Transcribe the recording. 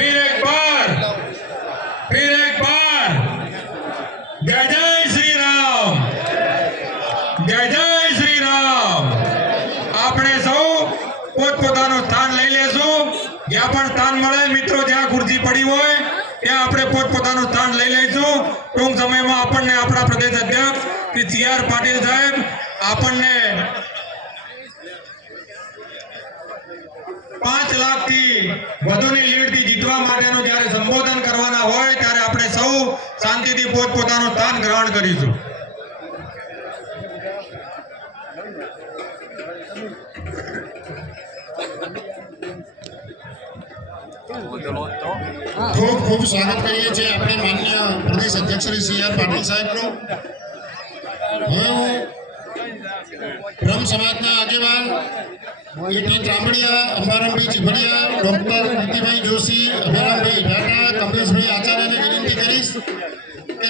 ફીર એકબર ફીર એકબર જય જય શ્રી રામ જય જય શ્રી રામ આપણે સૌ પોતપોતાનું સ્થાન લઈ લેશું. જ્યાં પણ સ્થાન મળે, મિત્રો, જ્યાં ખુરશી પડી હોય, ત્યાં આપણે પોતપોતાનું સ્થાન લઈ લઈશું. ટૂંક સમયમાં આપણને આપણા પ્રદેશ અધ્યક્ષ શ્રી સી આર પાટીલ સાહેબ આપણને પાંચ થી સ્વાગત કરીએ છીએ આપણે માન્ય પ્રદેશ અધ્યક્ષ શ્રી સી આર પાટીલ સાહેબનું. હવે બ્રહ્મ સમાજના આગેવાન એટી ત્રાંબડિયા, અંબારામભાઈ ચીભડિયા, ડોક્ટર નીતિભાઈ જોશી અભયરામભાઈ ભાટા કમલેશભાઈ આચાર્યને વિનંતી કરીશ કે